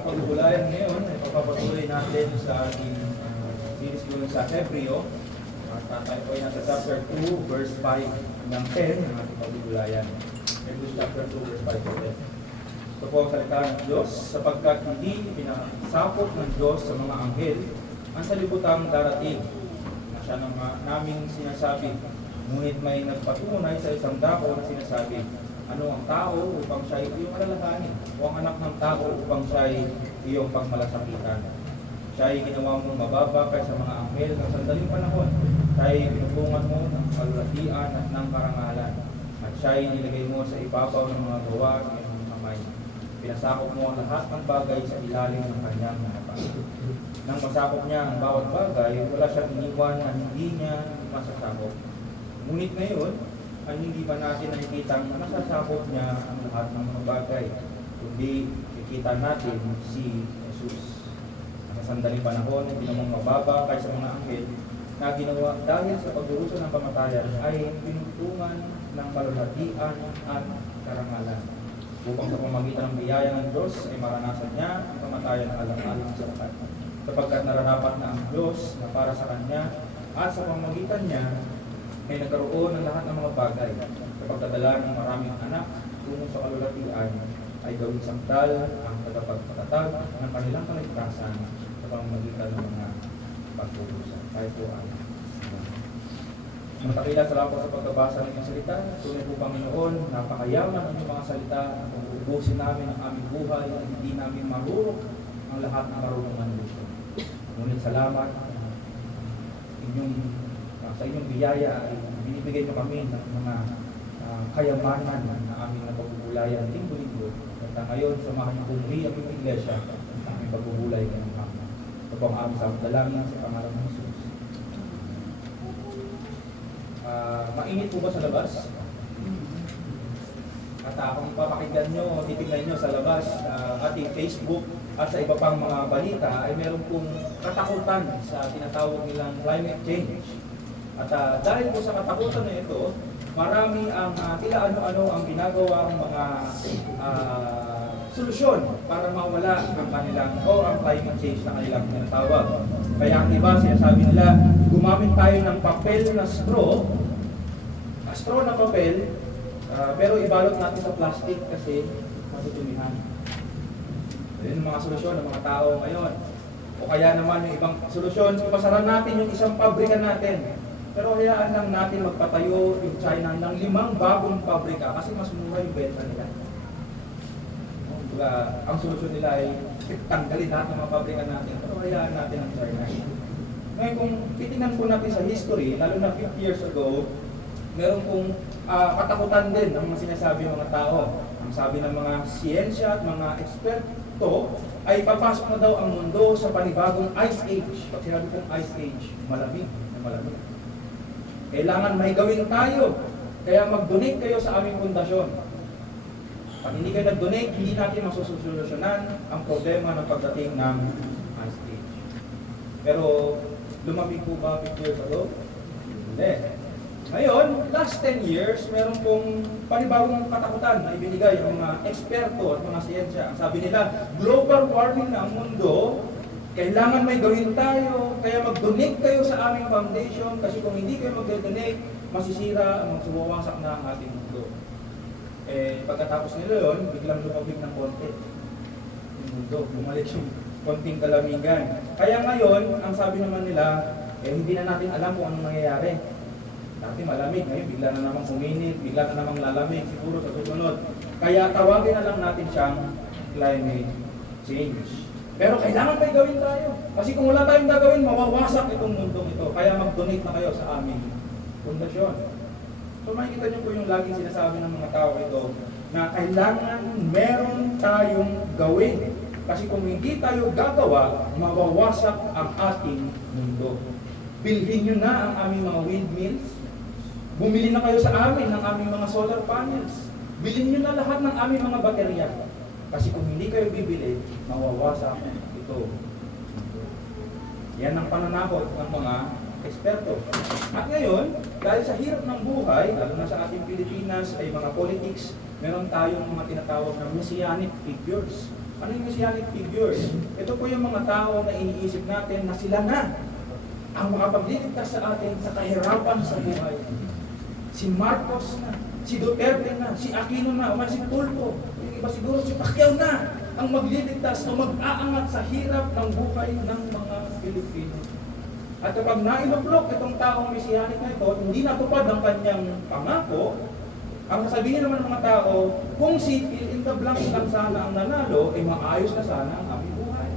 ating pag-ugulayan ngayon ay papapatuloy natin sa ating series ko sa Hebreo. At tayo po ay nasa chapter 2, verse 5 hanggang 10 ng ating pag-ugulayan. Hebrews chapter 2, verse 5 to 10. Ito po ang salita ng Diyos, sapagkat hindi pinasakop ng Diyos sa mga anghel ang salibutang darating na siya naming sinasabi. Ngunit may nagpatunay sa isang dako na sinasabi, ano ang tao upang siya iyong alalahanin, o ang anak ng tao upang siya iyong pagmalasakitan. Siya ay ginawa mong mababa kaysa mga anghel ng sandaling panahon. Siya ay pinupungan mo ng kalulatian at ng karangalan. At siya ay nilagay mo sa ibabaw ng mga gawa ng iyong kamay. Pinasakop mo ang lahat ng bagay sa ilalim ng kanyang harapan. Nang masakop niya ang bawat bagay, wala siyang iniwan na hindi niya masasakop. Ngunit ngayon, ay hindi ba natin nakikita na masasakop niya ang lahat ng mga bagay, kundi nakikita natin si Jesus. Sa sandaling panahon, ginawang mababa kaysa mga anghel na ginawa dahil sa pagdurusa ng kamatayan ay pinutungan ng kalulatian at karangalan. Upang sa pamamagitan ng biyaya ng Diyos ay maranasan niya ang kamatayan alang-alang sa lahat. Sapagkat nararapat na ang Diyos na para sa Kanya at sa pamamagitan niya ay nagkaroon ng lahat ng mga bagay. Sa pagdadala ng maraming anak tungo sa kalulatian ay gawing sakdal ang tagapagpatatag ng kanilang kaligtasan sa pamamagitan ng mga pagdurusa. Tayo po ay matakila salamat sa pagkabasa ng inyong salita. Tunay po Panginoon, napakayaman ang inyong mga salita. Kung uubusin namin ang aming buhay, hindi namin marurok ang lahat ng marunungan gusto. Ngunit salamat sa inyong biyaya ay binibigay nyo kami ng mga kayamanan na aming napagbubulayan linggo-linggo. At ngayon, samahan niyo pumuli ang inyong iglesia at aming pagbubulay ng Panginoon. Ito po ang aming dalangin sa pangalan ng Jesus. Mainit po ba sa labas? At kung papakinggan nyo, titignan nyo sa labas, ating Facebook at sa iba pang mga balita ay meron pong katakutan sa tinatawag nilang climate change. At dahil po sa katakutan na ito, marami ang tila ano-ano ang ginagawa ang mga solusyon para mawala ang kanilang o ang climate change na kanilang tinatawag. Kaya ang iba, sinasabi nila, gumamit tayo ng papel na straw na papel, pero ibalot natin sa plastic kasi matutumihan. Yun ang mga solusyon ng mga tao ngayon. O kaya naman yung ibang solusyon, ipasaran natin yung isang pabrika natin. Pero hayaan lang natin magpatayo yung China ng 5 bagong pabrika kasi mas mura yung benta nila. Ang solusyon nila ay tanggalin natin ang mga pabrika natin, pero hayaan natin ang China. Ngayon kung titingnan po natin sa history, lalo na 50 years ago, meron pong katakutan din ng mga sinasabi ng mga tao. Ang sabi ng mga siyensya at mga eksperto ay papasok na daw ang mundo sa panibagong ice age. Pag sinabi pong ice age, malamig na malamig. Kailangan may gawin tayo. Kaya mag-donate kayo sa aming pundasyon. Pag hindi kayo nag-donate, hindi natin masusolusyonan ang problema ng pagdating ng ice age. Pero lumamig po ba 50 years ago? Hindi. Ngayon, last 10 years, meron pong panibagong katakutan na ibinigay ang mga eksperto at mga siyensya. Ang sabi nila, global warming na ang mundo, kailangan may gawin tayo, kaya mag-donate kayo sa aming foundation kasi kung hindi kayo mag-donate, masisira, magsuwawasak na ang ating mundo. Pagkatapos nila yun, biglang lumabig ng konti yung mundo, bumalik yung konting kalamigan. Kaya ngayon, ang sabi naman nila, hindi na natin alam kung anong nangyayari. Dati malamig, ngayon bigla na namang uminit, bigla na namang lalamig, siguro sa susunod. Kaya tawagin na lang natin siyang climate change. Pero kailangan may gawin tayo. Kasi kung wala tayong gagawin, mawawasak itong mundong ito. Kaya mag-donate na kayo sa aming pundasyon. So makikita niyo po yung laging sinasabi ng mga tao ito na kailangan meron tayong gawin. Kasi kung hindi tayo gagawa, mawawasak ang ating mundo. Bilhin nyo na ang aming mga windmills. Bumili na kayo sa amin ng aming mga solar panels. Bilhin nyo na lahat ng aming mga baterya. Kasi kung hindi kayo bibili, mawawasak ito. Yan ang pananakot ng mga eksperto. At ngayon, dahil sa hirap ng buhay, lalo na sa ating Pilipinas, ay mga politics, meron tayong mga tinatawag na messianic figures. Ano yung messianic figures? Ito po yung mga tao na iniisip natin na sila na ang makapagliligtas sa atin sa kahirapan sa buhay. Si Marcos na, si Duterte na, si Aquino na, o man si Tulfo, yung iba siguro si Pacquiao na, ang magliligtas o mag-aangat sa hirap ng buhay ng mga Pilipino. At kapag nainuplok itong taong messianic na ito, hindi natupad ang kanyang pangako, ang sasabihin naman ng mga tao, kung si fill in the blanks lang sana ang nanalo, ay maayos na sana ang aming buhay.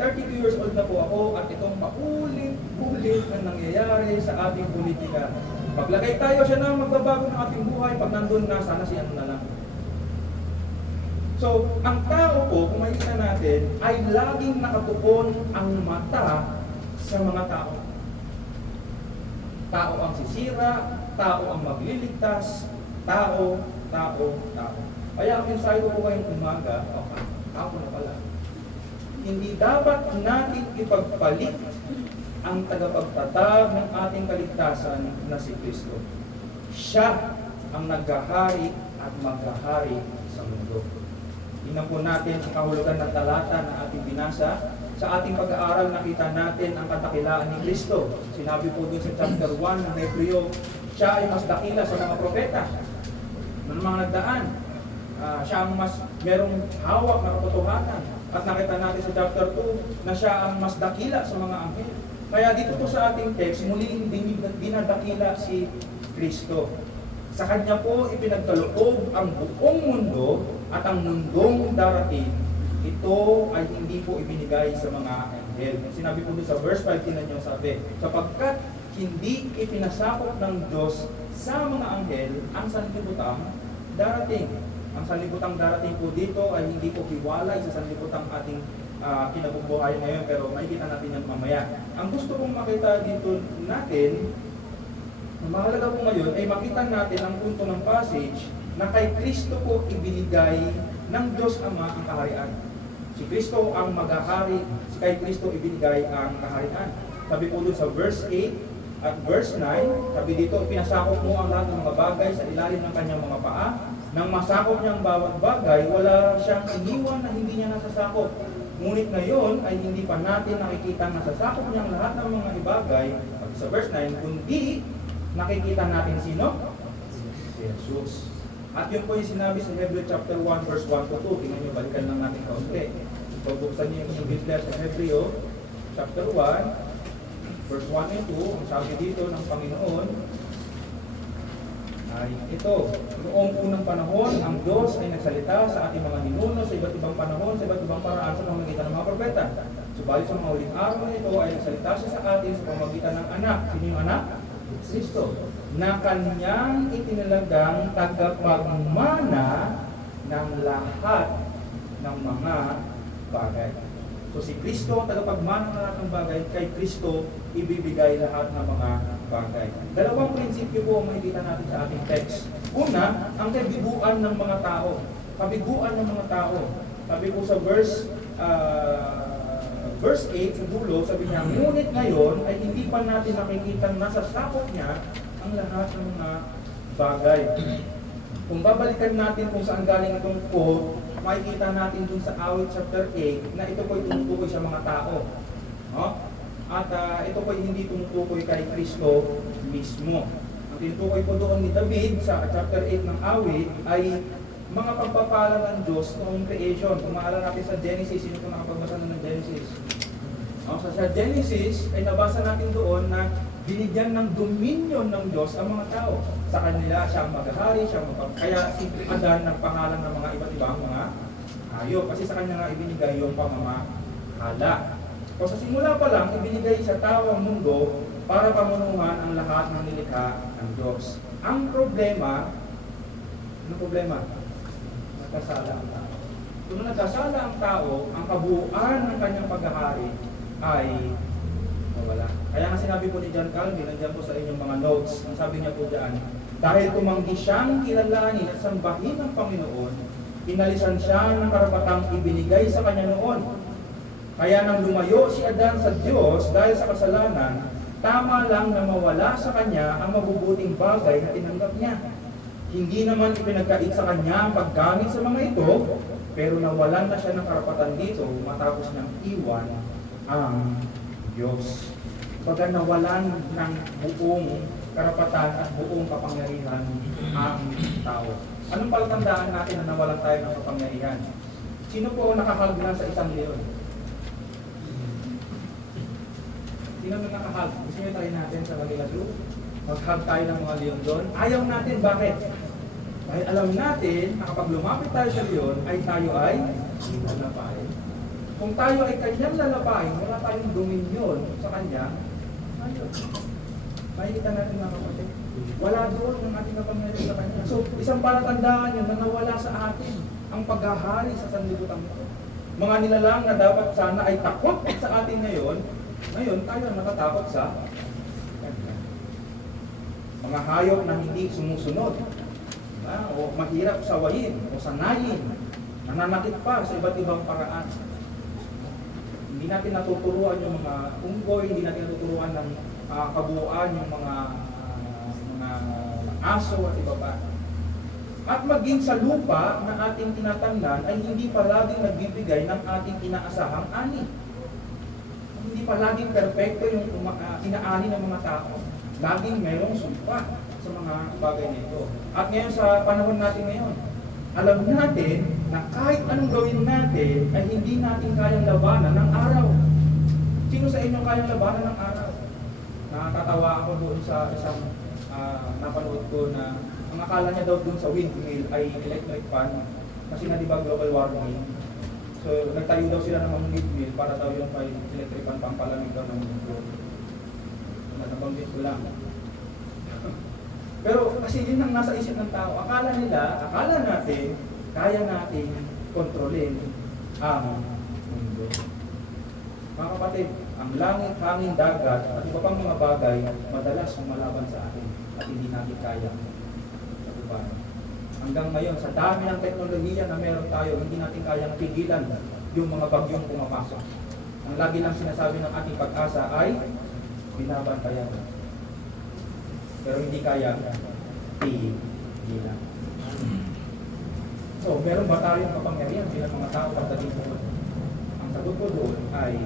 32 years old na po ako at itong paulit-ulit na nangyayari sa ating politika. Paglagay tayo siya na magbabago ng ating buhay, pag nandun na, sana si ano na lang. So, ang tao po, kung makikita natin, ay laging nakatuon ang mata sa mga tao. Tao ang sisira, tao ang magliligtas, tao. Kaya ang mensahe ko po ngayong umaga, ako na pala, hindi dapat natin ipagpalit ang tagapagtatag ng ating kaligtasan na si Kristo. Siya ang naghahari at maghahari sa mundo. Tingnan po natin sa kahulugan ng talata na ating binasa. Sa ating pag-aaral, nakita natin ang kadakilaan ni Kristo. Sinabi po doon sa chapter 1 ng Hebreo, siya ay mas dakila sa mga propeta ng mga nagdaan. Siya ang mas merong hawak na katotohanan. At nakita natin sa chapter 2 na siya ang mas dakila sa mga anghel. Kaya dito po sa ating text, muling dinadakila si Kristo. Sa Kanya po ipinagkaloob ang buong mundo at ang mundong darating. Ito ay hindi po ibinigay sa mga anghel. Sinabi po doon sa verse 5, tinan nyo sabi, sapagkat hindi ipinasakop ng Diyos sa mga anghel ang sanlibutang darating. Ang sanlibutang darating po dito ay hindi po hiwalay sa sanlibutang ating kinabubuhayan ngayon, pero makikita natin yan mamaya. Ang gusto kong makita dito natin, ang mahalaga po ngayon ay makita natin ang punto ng passage na kay Kristo po ibinigay ng Diyos Ama ang kaharian. Si Kristo ang maghahari, kay Kristo ibinigay ang kaharian. Sabi po dun sa verse 8 at verse 9, sabi dito, pinasakop mo ang lahat ng mga bagay sa ilalim ng kanyang mga paa. Nang masakop niyang bawat bagay, wala siyang iniwan na hindi niya nasasakop. Ngunit ngayon ay hindi pa natin nakikita nasasakop niyang lahat ng mga ibagay, sa verse 9, kundi nakikita natin sino? Si Jesus. At yun po yung sinabi sa Hebreo chapter 1 verse 1 to 2. Tingnan nyo, balikan lang natin kaunti. Pagbukasan nyo yung Biblia sa Hebreo chapter 1 verse 1 and 2. Ang sabi dito ng Panginoon ay ito. Noong unang panahon, ang Diyos ay nagsalita sa ating mga ninuno sa iba't ibang panahon, sa iba't ibang paraan sa pamamagitan ng mga propeta. Subalit sa mga huling araw na ito ay nagsalita siya sa atin sa pamamagitan ng anak. Sino yung anak? Kristo. Na kanyang itinalagang tagapagmana ng lahat ng mga bagay. So si Kristo, tagapagmana ng lahat ng bagay, kay Kristo ibibigay lahat ng mga bagay. Dalawang prinsipyo po ang makikita natin sa ating text. Una, ang kabiguan ng mga tao. Kabiguan ng mga tao. Sabi po sa verse 8 sa dulo, sabi niya, ngunit ngayon ay hindi pa natin nakikita nasasakop niya ang lahat ng mga bagay. Kung babalikan natin kung saan galing itong quote, makikita natin dun sa Awit chapter 8 na ito po ay tumutukoy sa mga tao. No? At ito po ay hindi tumutukoy kay Kristo mismo. Ang tinutukoy po doon ni David sa chapter 8 ng Awit ay mga pagpapala ng Diyos noong creation. Kung maalala natin sa Genesis, sino po nakapagbasa na ng Genesis? Sa Genesis ay nabasa natin doon na binigyan ng dominion ng Diyos ang mga tao. Sa kanila siyang maghahari, kaya si Adan nagpangalan ng mga iba't ibang mga hayop. Kasi sa kanya nga ibinigay yung pamamahala. So sa simula pa lang, ibinigay sa tao ang mundo para pamunuhan ang lahat ng nilikha ng Diyos. Ang problema, nagkasala ang tao. Kung nagkasala ang tao, ang kabuuan ng kanyang paghahari ay nawala. Kaya nga sinabi po ni John Calvin, nandiyan po sa inyong mga notes, ang sabi niya po dyan, dahil tumanggi siyang kilalanin at sambahin ng Panginoon, inalisan siya ng karapatang ibinigay sa kanya noon. Kaya nang lumayo si Adan sa Diyos dahil sa kasalanan, tama lang na mawala sa kanya ang mabubuting bagay na tinanggap niya. Hindi naman ipinagkait sa kanya ang paggamit sa mga ito, Pero nawalan na siya ng karapatan dito matapos niyang iwan ang Diyos. Pagka nawalan ng buong karapatan at buong kapangyarihan ang tao. Anong palatandaan natin na nawalan tayo ng kapangyarihan? Sino po nakakaglan sa isang leon? Sino nakakahag? Gusto nyo tayo natin sa Manila Zoo? Mag-hug tayo ng mga leon doon? Ayaw natin, bakit? Dahil alam natin na kapag lumapit tayo sa leon, ay tayo ay lalapain. Kung tayo ay kanyang lalapain, wala tayong dominion sa kanya, ayun. Makikita natin mga kapatid. Wala doon ng ating kapangyarihan sa kanya. So, isang palatandaan yun na nawala sa atin ang paghahari sa sanlibutan ito. Mga nilalang na dapat sana ay takot sa atin ngayon tayo natatakot sa kanya. Mga hayop na hindi sumusunod, o mahirap sawayin o sanayin, nananakit pa sa iba't ibang paraan. Hindi natin natuturuan yung mga unggoy, hindi natin natuturuan ng kabuuan yung mga aso at iba pa. At maging sa lupa na ating tinatangnan ay hindi palaging nagbibigay ng ating inaasahang ani. Hindi palaging perpekto yung inaani ng mga tao. Laging mayroong sumpa sa mga bagay na ito. At ngayon sa panahon natin ngayon, alam natin na kahit anong gawin natin ay hindi natin kayang labanan ng araw. Sino sa inyo kayang labanan ng araw? Nakakatawa ako doon sa isang napanood ko na ang akala niya daw doon sa windmill ay electric fan kasi na di ba global warming. So nagtayo daw sila ng mga windmill para daw yung may electric fan pampalamig daw ng mundo. Nabanggit ko lang. Pero kasi yun ang nasa isip ng tao. Akala natin, kaya natin kontrolin ang mundo. Mga kapatid, ang langit, hangin, dagat, at iba pang mga bagay, madalas lumalaban sa atin at hindi natin kaya. Diba? Hanggang ngayon, sa dami ng teknolohiya na meron tayo, hindi natin kayang pigilan yung mga bagyong pumapasok. Ang lagi lang sinasabi ng ating pag-asa ay binabantayan. Pero hindi kaya pigilan. So, meron ba tayong kapangyarihan bilang mga tao pagdating po? Ang sagot ko doon ay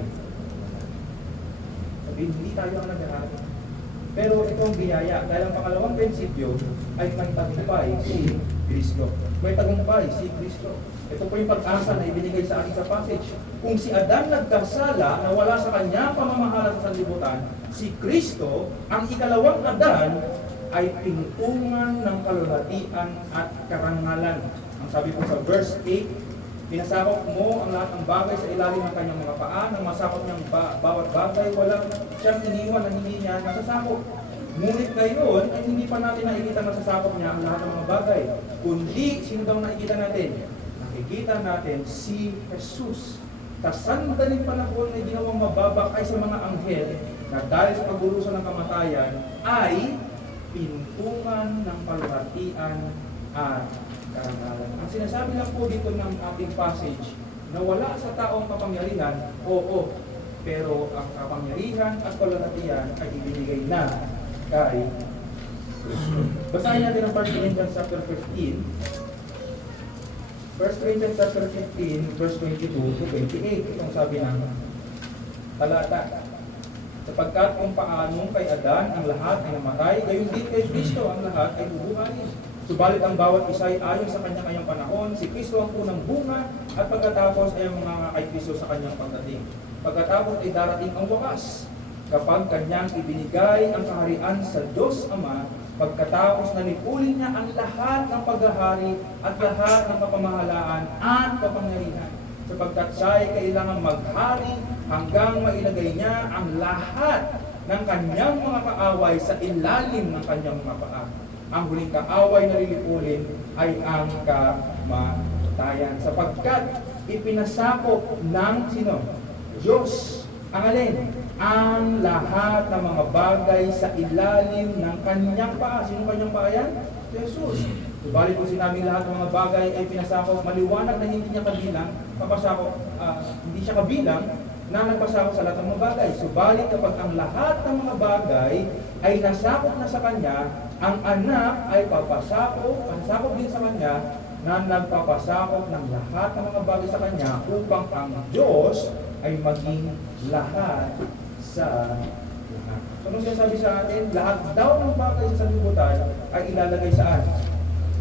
hindi tayo ang nag-aaral. Pero itong biyaya, dahil ang pangalawang prinsipyo ay may tagumpay si Kristo. May tagumpay si Kristo. Ito po yung pag-asa na ibinigay sa atin sa passage. Kung si Adan nagkasala na wala sa kanya pamamahala sa sanlibutan, si Kristo, ang ikalawang Adan, ay pinungan ng kalulatian at karangalan. Ang sabi po sa verse 8, pinasakop mo ang lahat ng bagay sa ilalim ng kanyang mga paa, nang masakop niyang bawat bagay, walang siyang iniwan na hindi niya nasasakop. Ngunit ngayon ay hindi pa natin nakikita nasasakop niya ang lahat ng mga bagay. Kundi, sino daw nakikita natin? Nakikita natin si Jesus. Kasandaling panahon na ginawang mababak ay sa mga anghel na dahil sa pagburusan ng kamatayan ay pinungan ng kalulatian at karangalan. Ang sinasabi lang po dito ng ating passage na wala sa taong kapangyarihan, oo, pero ang kapangyarihan at kalulatian ay ibinigay na kay Kristo. Basahin natin ang 1 Corinthians chapter 15. 1 Corinthians chapter 15, verse 22 to 28. Itong sabi ng talata. Sapagkat kung paanong kay Adan ang lahat ay namatay, gayon din kay Kristo ang lahat ay bubuhayin. Subalit ang bawat isa ay ayon sa kanya-kanyang panahon, si Kristo ang unang bunga at pagkatapos ay ang mga kay Kristo sa kanyang pagdating. Pagkatapos ay darating ang wakas, kapag kanyang ibinigay ang kaharian sa Diyos Ama, pagkatapos na nipulin niya ang lahat ng paghahari at lahat ng kapamahalaan at kapangyarihan. Sapagkat siya ay kailangan maghari hanggang mailagay niya ang lahat ng kanyang mga kaaway sa ilalim ng kanyang mga paa. Ang huling kaaway na lilipulin ay ang kamatayan. Sapagkat ipinasakop ng sino? Diyos. Ang alin? Ang lahat ng mga bagay sa ilalim ng kanyang paa. Sino kanyang paa yan? Jesus. Subalit kung sinabing lahat ng mga bagay ay pinasakop, maliwanag na hindi niya kabilang, hindi siya kabilang na nagpasakop sa lahat ng mga bagay. Subalit kapag ang lahat ng mga bagay ay nasakop na sa kanya, ang anak ay pasakop din sa kanya na nagpapasakop ng lahat ng mga bagay sa Kanya upang ang Diyos ay maging lahat sa lahat. So, ano sinasabi sa atin? Lahat daw ng bagay sa sanlibutan ay ilalagay saan?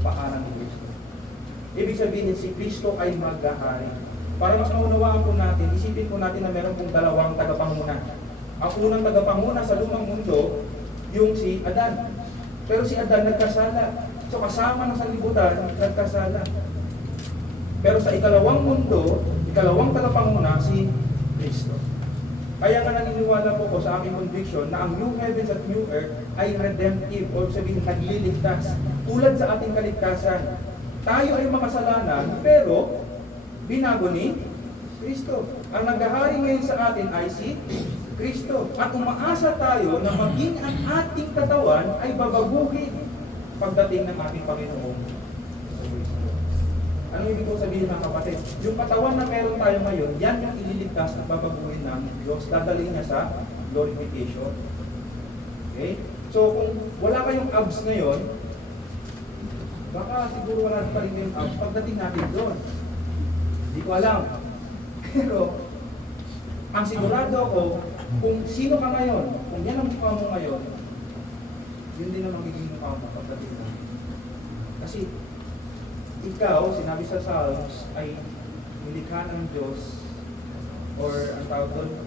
Paanan ni Kristo. Ibig sabihin, si Kristo ay maghahari. Para mas maunawaan po natin, isipin po natin na meron pong dalawang tagapanguna. Ang unang tagapanguna sa lumang mundo, yung si Adan. Pero si Adan nagkasala. So kasama ng sanlibutan, nagkasala. Pero sa ikalawang mundo, ikalawang tagapanguna, si Kristo. Kaya nga naniniwala po ko sa aking conviction na ang new heavens at new earth ay redemptive o sabihin nagliligtas. Tulad sa ating kaligtasan. Tayo ay makasalanan, pero binago ni Kristo. Ang naghahari ngayon sa atin ay si Kristo. At umaasa tayo na maging ang ating katawan ay babaguhin pagdating ng ating Panginoon sa Kristo. Ano ibig ko sabihin mga kapatid? Yung katawan na meron tayo ngayon, yan yung ililigtas at babaguhin ng Diyos. Dadalhin niya sa glorification. Okay? So kung wala kayong abs ngayon, baka siguro wala pa rin yung abs pagdating natin doon. Hindi ko alam. Pero ang sigurado ako, kung sino ka ngayon, kung yan ang mukha mo ngayon, yun din ang magiging mukha mo pagdating na. Kasi ikaw, sinabi sa Psalms, ay nilikha ng Diyos or ang tawag doon,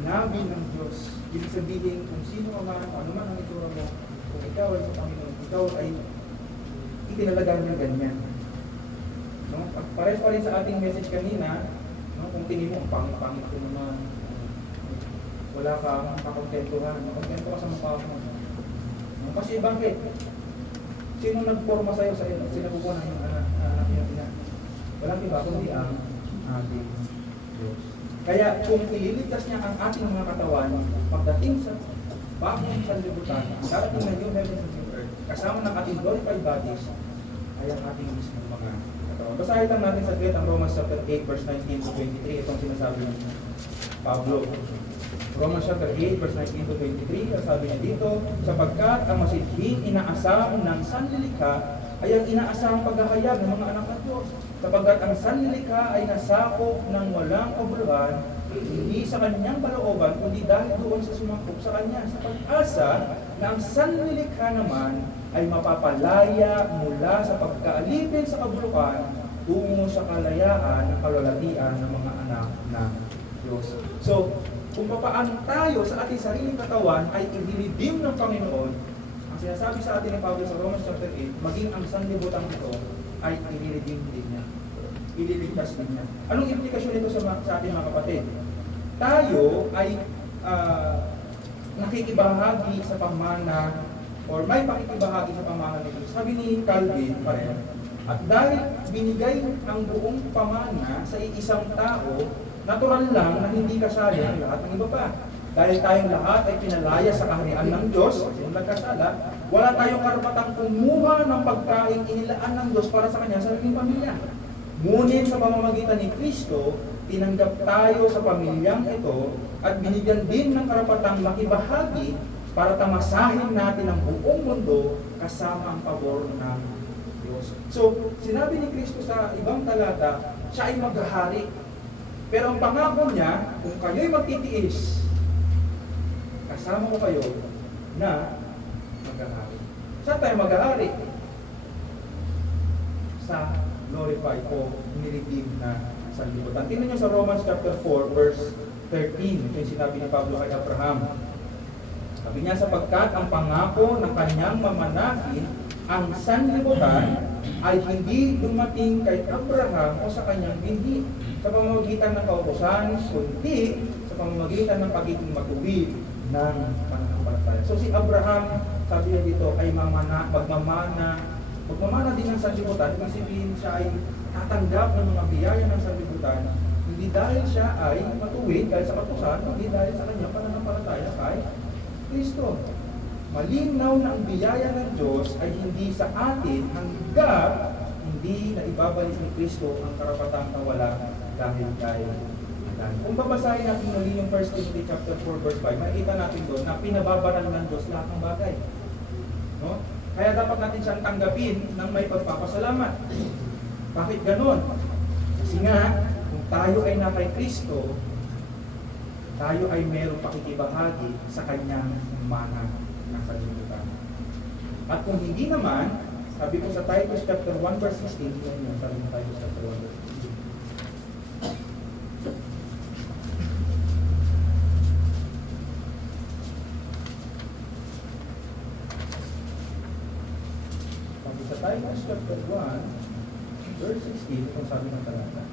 hinabi ng Diyos. Ibig sabihin, kung sino ka man, ano man ang itsura mo, kung ikaw ay sa Panginoon, ikaw ay itinalagaan niya ganyan. No? Pares pa rin sa ating message kanina, no? Kung tingin mo, ang pangit-pangit ko naman, wala kang kakontentuhan, kontento ka sa mukha mo. No? Kasi bakit? Sino nagporma sa'yo sa iyo? Sino kukuha ng anak niya? Walang iba kundi ang ating Diyos. Kaya kung ililigtas niya ang ating mga katawan, pagdating sa bagong sanlibutan, darating na new heavens and new earth, kasama ng ating glorified bodies, ay ang ating mismo mga katawan. Basahin lang natin sa ang Romans chapter 8, verse 19 to 23, itong sinasabi ng Pablo. Romans chapter 8, verse 19 to 23, sabi niya dito, sapagkat ang masidhing inaasam ng sanlilikha ay ang inaasahang paghahayag ng mga anak ng Diyos. Sapagkat ang sanlilikha ay nasakop ng walang kabuluhan, hindi sa kanyang kalooban, kundi dahil doon sa sumangkop sa kanya, sa pag-asa na ang sanlilikha naman ay mapapalaya mula sa pagkaalipin sa kabulukan tungo sa kalayaan ng kalwalatian ng mga anak ng Diyos. So, kung paano tayo sa ating sariling katawan ay i-redeem ng Panginoon, ang sinasabi sa atin ni Pablo sa Romans chapter 8, maging ang sanlibutan ito ay i-redeem din niya. Ililigtas din niya. Anong implikasyon nito sa ating mga kapatid? Tayo ay nakikibahagi sa pamana or may pakikibahagi sa pamana nito. Sabi ni Calvin pareho, at dahil binigay ang buong pamana sa isang tao, natural lang na hindi kasali ang lahat ng iba pa. Dahil tayong lahat ay pinalaya sa kaharian ng Diyos, yung nagkasala, wala tayong karapatang kumuha ng pagkain inilaan ng Diyos para sa kanya sa sariling pamilya. Ngunit sa pamamagitan ni Kristo, tinanggap tayo sa pamilyang ito at binigyan din ng karapatang makibahagi para tamasahin natin ang buong mundo kasama ang pabor ng Diyos. So, sinabi ni Kristo sa ibang talata, siya ay maghahari. Pero ang pangako niya, kung kayo'y magtitiis, kasama ko kayo na maghahari. Saan tayo maghahari? Sa glorified o niredeem na sanlibutan. Tingnan niyo sa Romans chapter 4, verse 13. Ito yung sinabi ni Pablo kay Abraham. Sabi niya, sapagkat ang pangako ng kanyang mamanahin, ang sanlibutan ay hindi dumating kay Abraham o sa kanyang binhi sa pamamagitan ng kautusan, kundi sa pamamagitan ng pagiging matuwid ng pananampalataya. So si Abraham, sabi niya dito, ay magmamana din ng sanlibutan. Ibig sabihin siya ay tatanggap ng mga biyaya ng sanlibutan, hindi dahil siya ay matuwid dahil sa kautusan, kundi dahil sa kanyang pananampalataya kay Kristo. Malinaw na ang biyaya ng Diyos ay hindi sa atin hanggat hindi na ibabalik ni Kristo ang karapatang nawala dahil kay Adan. Kung babasahin natin muli yung 1 Timothy chapter 4 verse 5, makikita natin doon na pinababaral ng Diyos lahat ng bagay. No? Kaya dapat natin siyang tanggapin ng may pagpapasalamat. Bakit ganon? Kasi nga, kung tayo ay na kay Kristo, tayo ay mayroong pakikibahagi sa kanyang mana ng kalimitan. At kung hindi naman, sabi ko sa Titus chapter 1 verse 16, yun, sabi mo Titus chapter 1 verse 16. Sabi sa Titus chapter 1 verse 16, kung sabi ng talata,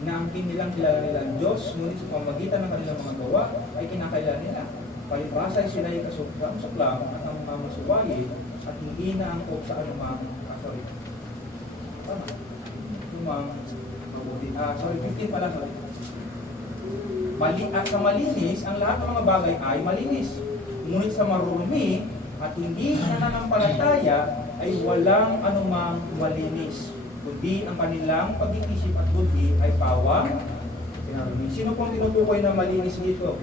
naangkin nilang kilala nila ang Diyos, ngunit sa pamamagitan ng kanilang mga gawa ay kinakailan nila. Palibhasa ay sila ay kasuklam at ang mga masuwaye at hindi na angkop sa anumang mabuti. 15 pala, sorry. Sa malinis, ang lahat ng mga bagay ay malinis. Ngunit sa marurumi at hindi nananampalataya ay walang anumang malinis. Kundi ang kanilang pag-iisip at buddhi ay pawang pinarumi. Sino pong tinutukoy na malinis dito?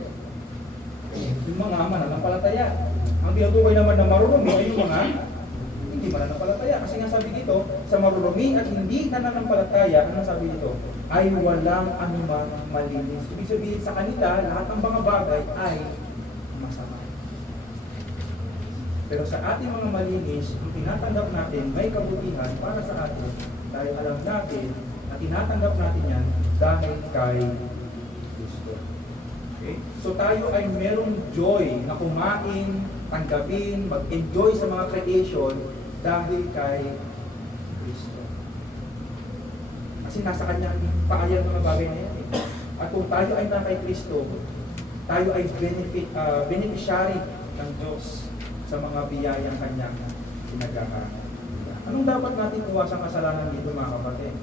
Yung mga mananampalataya. Ang tinutukoy naman na marurumi ay yung mga hindi mananampalataya. Kasi nga sabi dito, sa marurumi at hindi nananampalataya, ano sabi dito? Ay walang anumang malinis. Ibig sabihin sa kanila, lahat ng mga bagay ay masama. Pero sa ating mga malinis, ang tinatanggap natin may kabutihan para sa atin dahil alam natin na tinatanggap natin yan dahil kay Kristo. Okay? So tayo ay merong joy na kumain, tanggapin, mag-enjoy sa mga creation dahil kay Kristo. Kasi nasa kanya paayan mga bagay na yan. At kung tayo ay na kay Kristo, tayo ay beneficiary ng Diyos sa mga biyayang kanyang pinagkakaroon. Anong dapat natin iwasan kasalanan dito mga kapatid?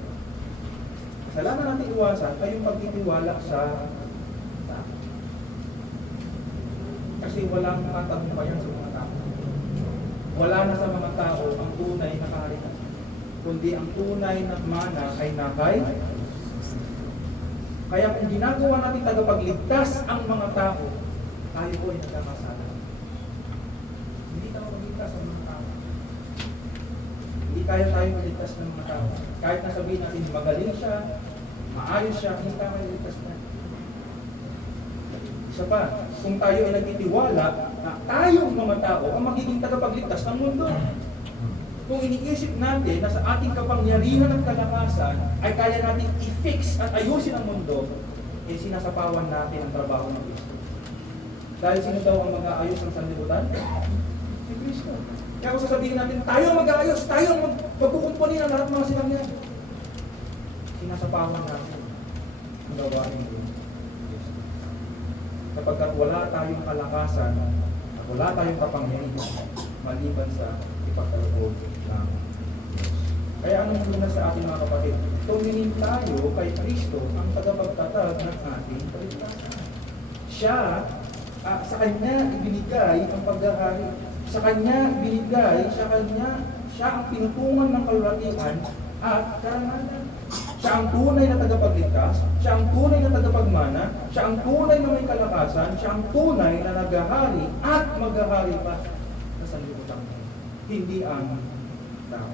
Kasalanan natin iwasan ay yung pagtitiwala sa tao. Kasi walang katagumpayan sa mga tao. Wala na sa mga tao ang tunay na kaharian, kundi ang tunay na mana ay nakay. Kaya kung ginagawa natin tagapagligtas ang mga tao, tayo po ay nagkakasala. Hindi tayo magligtas ang mga tao. Hindi kaya tayo maligtas ng mga tao. Kahit nasabihin natin magaling siya, maayos siya, hindi tayo maligtas na. Isa pa, kung tayo ay nagtitiwala na tayong mga tao ang magiging tagapagligtas ng mundo. Kung iniisip natin na sa ating kapangyarihan at kalakasan ay kaya natin i-fix at ayusin ang mundo, eh sinasapawan natin ang trabaho ng Kristo. Dahil sino daw ang mag-aayos ng sanlibutan? Si Kristo. Kaya kung sasabihin natin, tayo ang mag-aayos, tayo ang magkukumpuni ng lahat ng mga sinangyan. Sinasapawan natin ang gawain ng Kristo. Kapagkat wala tayong kalakasan, at wala tayong kapangyarihan, maliban sa ipagkaloob ng Diyos. Kaya anong muna sa ating mga kapatid? Tumingin tayo kay Kristo ang tagapagtatag ng ating kaligtasan. Siya, sa Kanya ibinigay ang paghahari. Sa Kanya ibinigay, siya ang pinutungan ng kalulatian at karangalan. Siya ang tunay na tagapagligtas, siya ang tunay na tagapagmana, siya ang tunay na may kalakasan, siya ang tunay na naghahari at maghahari pa sa sanlibutan. Hindi ang tao.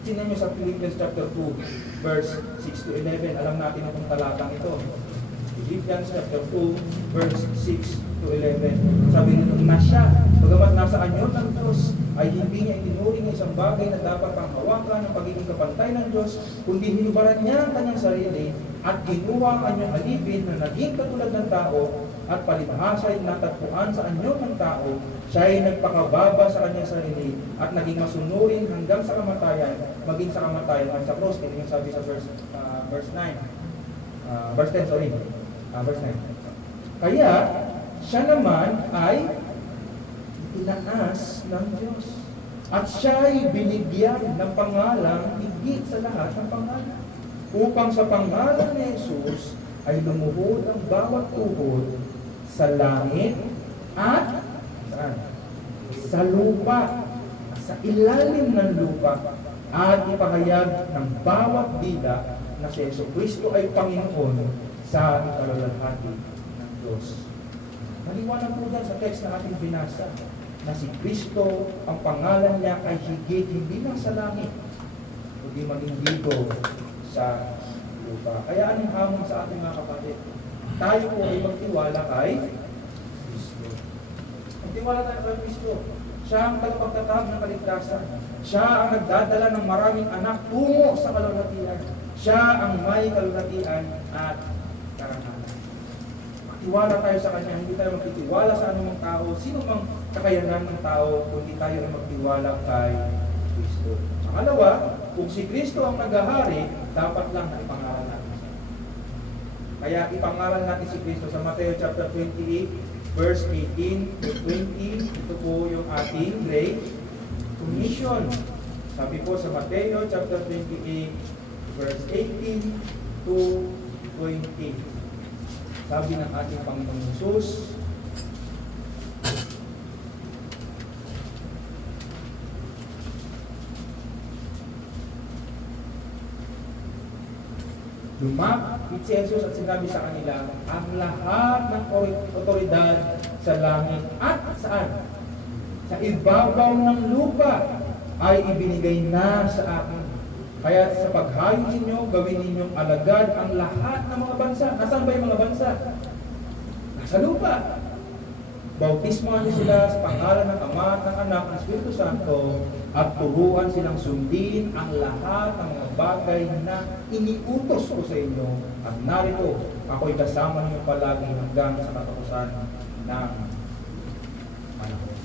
Tingnan nyo sa Philippians chapter 2, verse 6 to 11. Alam natin ang talatang ito. Philippians chapter 2, verse 6 to 11. Sabi nito na siya, bagamat nasa anyo ng Diyos, ay hindi niya itinuring ng isang bagay na dapat pang hawakan ng pagiging kapantay ng Diyos, kundi hinubaran niya ang kanyang sarili at ginuwa ang kanyang alipin na naging katulad ng tao at palibhasa ay natagpuan sa anyo ng tao. Siya ay nagpakababa sa kanyang sarili at naging masunurin hanggang sa kamatayan, maging sa kamatayan ay sa cross. Ito yung sabi sa verse 9. Verse 10, sorry. Verse 9. Kaya, siya naman ay itinaas ng Diyos. At siya ay binigyan ng pangalang higit sa lahat ng pangalan. Upang sa pangalan ni Jesus ay lumuhod ang bawat tuhod sa langit at saan? Sa lupa, sa ilalim ng lupa, at ipahayag ng bawat dila na si Jesucristo ay Panginoon sa ikalulahati ng Diyos. Maliwanag po dyan sa text na ating binasa. na si Kristo, ang pangalan niya ay higit hindi lang sa langit, kundi maging dito sa lupa. Kaya anong hamon sa ating mga kapatid? Tayo po ay magtiwala kay Kristo. Magtiwala tayo kay Kristo. Siya ang tagapagtatag ng kaligtasan. Siya ang nagdadala ng maraming anak tungo sa kalulatian. Siya ang may kalulatian at karangalan. Magtiwala tayo sa Kanya. Hindi tayo magtitiwala sa anumang tao, sino mang kakayanan ng tao, kundi tayo ay magtiwala kay Kristo. Pangalawa, kung si Kristo ang naghahari, dapat lang na ipangaral natin siya. Kaya ipangaral natin si Kristo sa Mateo chapter 28, verse 18 to 20. Ito po yung ating Great Commission. Sabi po sa Mateo chapter 28, verse 18 to 20. Sabi ng ating Panginoong Hesus, lumapit si Jesus at sinabi sa kanila, ang lahat ng otoridad sa langit at saan? Sa ibabaw ng lupa ay ibinigay na sa akin. Kaya sa paghayo ninyo, gawin ninyong alagad ang lahat ng mga bansa. Nasaan ba yung mga bansa? Nasa lupa. Bautismohan niyo sila sa pangalan ng Ama at ng Anak ng Espiritu Santo at turuan silang sundin ang lahat ng mga bagay na iniutos ko sa inyo. At narito, ako'y kasama niyo palagi hanggang sa katapusan ng panahon.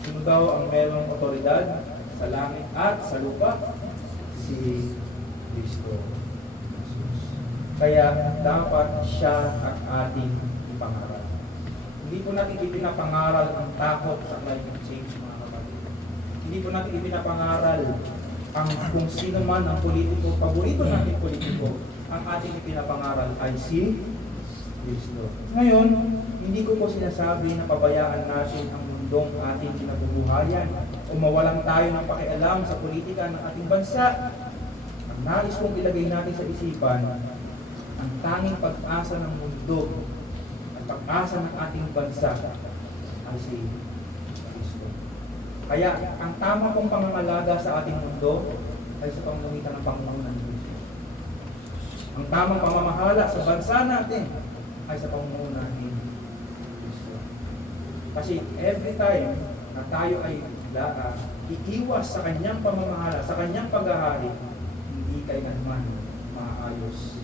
Sino daw ang merong otoridad sa langit at sa lupa? Si Kristo Jesus. Kaya dapat siya ang ating ipangaral. Hindi po natin ipinapangaral ang takot sa climate change, mga kapatid. Hindi po natin ipinapangaral ang kung sino man ang politiko, paborito natin politiko. Ang ating ipinapangaral ay si Kristo. Ngayon, hindi ko po sinasabi na pabayaan natin ang mundong ating kinabubuhayan o mawalan tayo ng pakialam sa politika ng ating bansa. Ang nais kong ilagay natin sa isipan, ang tanging pag-asa ng mundo, ang pag-asa ng ating bansa ay si Kristo. Kaya ang tama kong pangangalaga sa ating mundo ay sa pamamagitan ng pamumuno ng Kristo. Ang tamang pamamahala sa bansa natin ay sa pamumuno ng Kristo. Kasi every time na tayo ay iiwas sa kanyang pamamahala, sa kanyang paghahari, hindi kailanman maayos.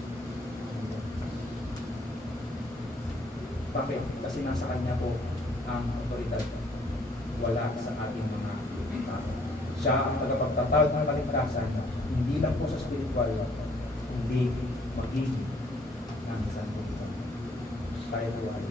Bakit? Kasi nasa kanya po ang otoridad. Wala sa ating mga tao. Siya ang tagapagtatag ng kaligtasan, hindi lang po sa spiritual, kundi maging ng isang buhay. Tayo po ay